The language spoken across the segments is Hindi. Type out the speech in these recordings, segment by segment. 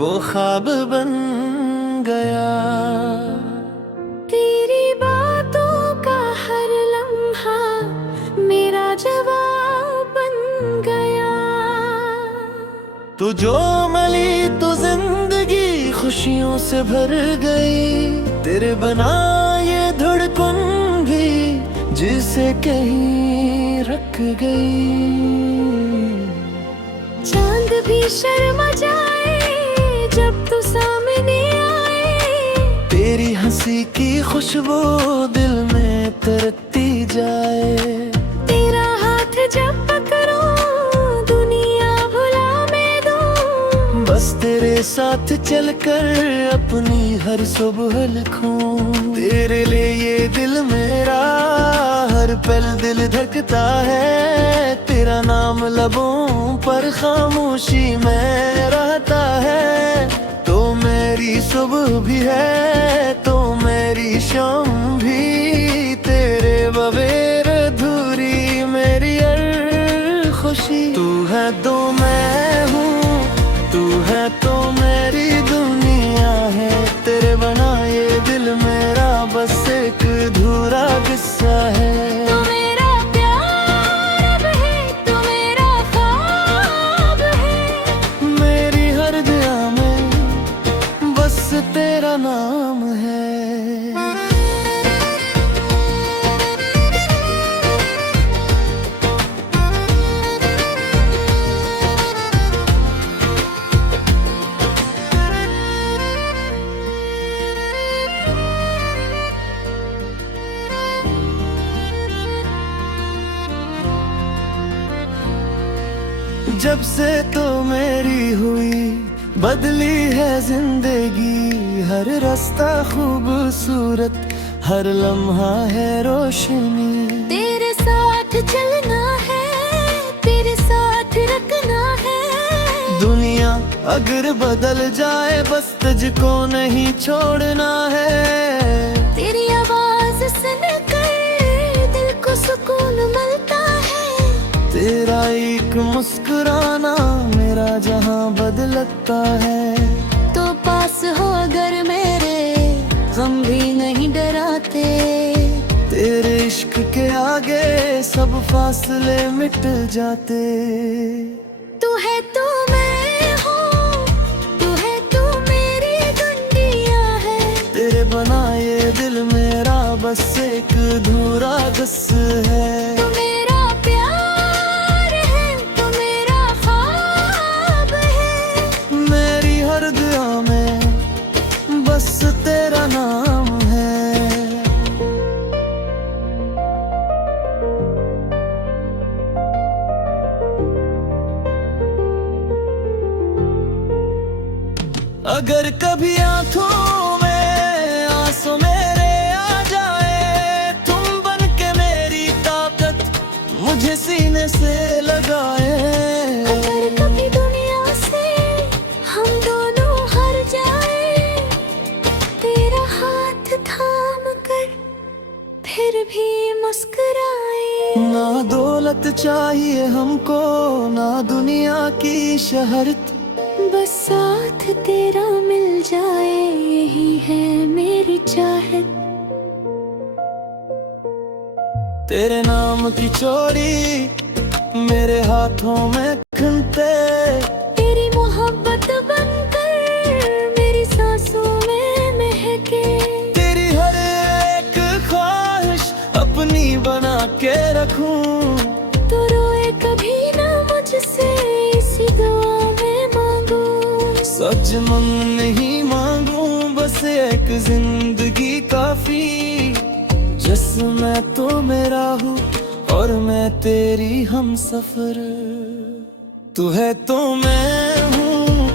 वो ख्वाब बन गया। तेरी बातों का हर लम्हा मेरा जवाब बन गया। तू जो मिली तो जिंदगी खुशियों से भर गई। तेरे बना ये धड़कन भी जिसे कहीं रख गई। चांद भी शर्मा जाए जब तू सामने आए। तेरी हंसी की खुशबू दिल में तरती जाए। तेरा हाथ जब पकड़ूं दुनिया भुला मैं दूं। बस तेरे साथ चलकर अपनी हर सुबह लिखूं। तेरे लिए ये दिल मेरा हर पल दिल धड़कता है। तेरा नाम लबों पर खामोशी में रहता है। तो मेरी सुबह भी है तो मेरी शाम भी। तेरे बगैर अधूरी मेरी हर खुशी। तू है तो मैं हूँ, तू है तो मेरी दुनिया है। तेरे बना ये दिल मेरा बस एक अधूरा किस्सा है। तू मेरा प्यार अब है, तू मेरा ख्वाब है। मेरी हर दुआ में बस तेरा नाम है। जब से तो मेरी हुई बदली है जिंदगी। हर रास्ता खूबसूरत, हर लम्हा है रोशनी। तेरे साथ चलना है, तेरे साथ रखना है। दुनिया अगर बदल जाए बस तुझको नहीं छोड़ना है। तेरी आवाज सुनकर दिल को सुकून मिलता है। तेरा एक मुस्कुराना मेरा जहां बदलता है। तो पास हो अगर मेरे गम भी नहीं डराते। तेरे इश्क के आगे सब फासले मिट जाते। तू है तो मैं हूँ, तू है तो मेरी दुनिया है। तेरे बना ये दिल मेरा बस एक अधूरा किस्सा है। तू मेरा प्यार है, तू मेरा ख्वाब है। मेरी हर दुआ में बस तेरा नाम है। अगर कभी आंखों में आंसू मेरे आ जाए। तुम बन के मेरी ताकत मुझे सीने से लगाए। अगर कभी दुनिया से हम दोनों हार जाए। तेरा हाथ थाम कर फिर भी मुस्कुराए। ना दौलत चाहिए हमको, ना दुनिया की शहरत। बस साथ तेरा मिल जाए यही है मेरी चाहत। तेरे नाम की चोरी मेरे हाथों में खनते। तेरी मोहब्बत बनकर मेरी सांसों में महके। तेरी हर एक ख्वाहिश अपनी बना के रखूं। तो रोए कभी ना मुझसे इसी दुआ में मांगू। सच मन नहीं मांगू बस एक जिंदगी काफी। जिसमें तो मेरा हूँ और मैं तेरी हम सफर। तू है तो मैं हूँ,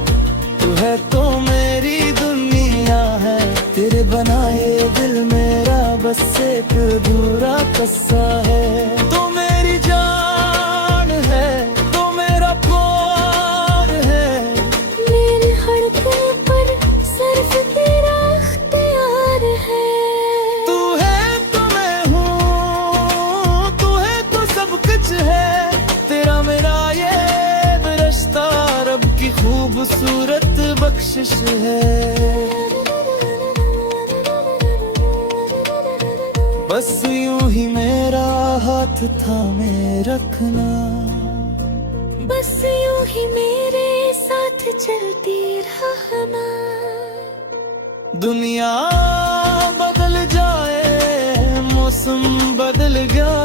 तू है तो मेरी दुनिया है। तेरे बनाए दिल मेरा बस एक अधूरा किस्सा है। तो मेरी जान है, तो मेरा प्यार है। मेरे हड़के पर सिर्फ तेरा अख्तियार है। तू है तो मैं हूँ, तू है तो सब कुछ है। तेरा मेरा ये रिश्ता रब की खूबसूरत खूबसूरत बख्शिश है। बस यूं ही मेरा हाथ थामे रखना, बस यूं ही मेरे साथ चलती रहना। दुनिया बदल जाए, मौसम बदल गया,